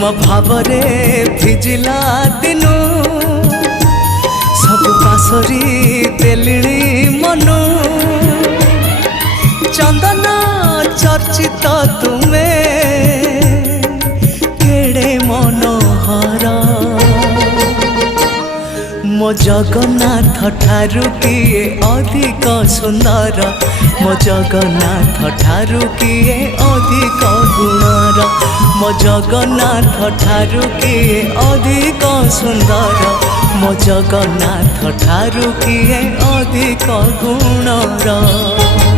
तुम भावरे भिजिला दिनु सब पासरी देलिणी मनु चंदन चर्चित तुमे केड़े मनोहर मो जगन्नाथ ठारू किए अधिक सुंदर मो जगन्नाथ ठारू किए अधिक गुणर मो जगन्नाथ ठारू किए अधिक सुंदर मो जगन्नाथ ठारू किए अधिक गुणर।